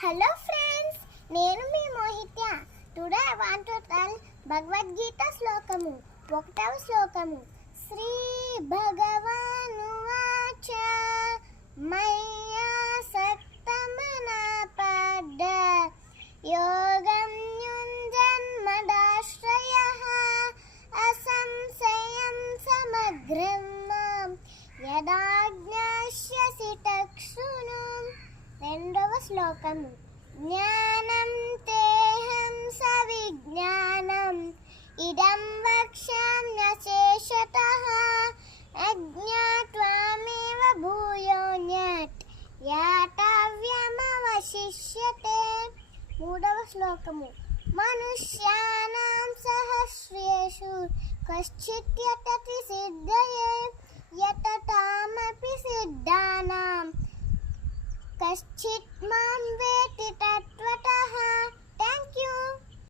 Hello friends, నేను మీ Mohitya. Today I want to tell Bhagavad Gita శ్లోకము. 1వ శ్లోకము. శ్రీ భగవాను వాచ మయ్యా సక్తమనా పడ్డ యోగం యుంజన్మదాశ్రయః అసంశయం సమగ్రం మాం యదాజ్ఞాస్యసి తక్షును. 2వ శ్లోకము. జ్ఞానం తేహం సవిజ్ఞానం ఇదం వక్ష్యామ్యశేషతః అజ్ఞాత్వామేవ భూయోన్యత్ యాతవ్యమవశిష్యతే. 3వ శ్లోకము. మనుష్యానాం సహస్రేషు కశ్చిత్ యతతి సిద్ధయే యతతామపి సిద్ధానాం కశ్చిత్ మాం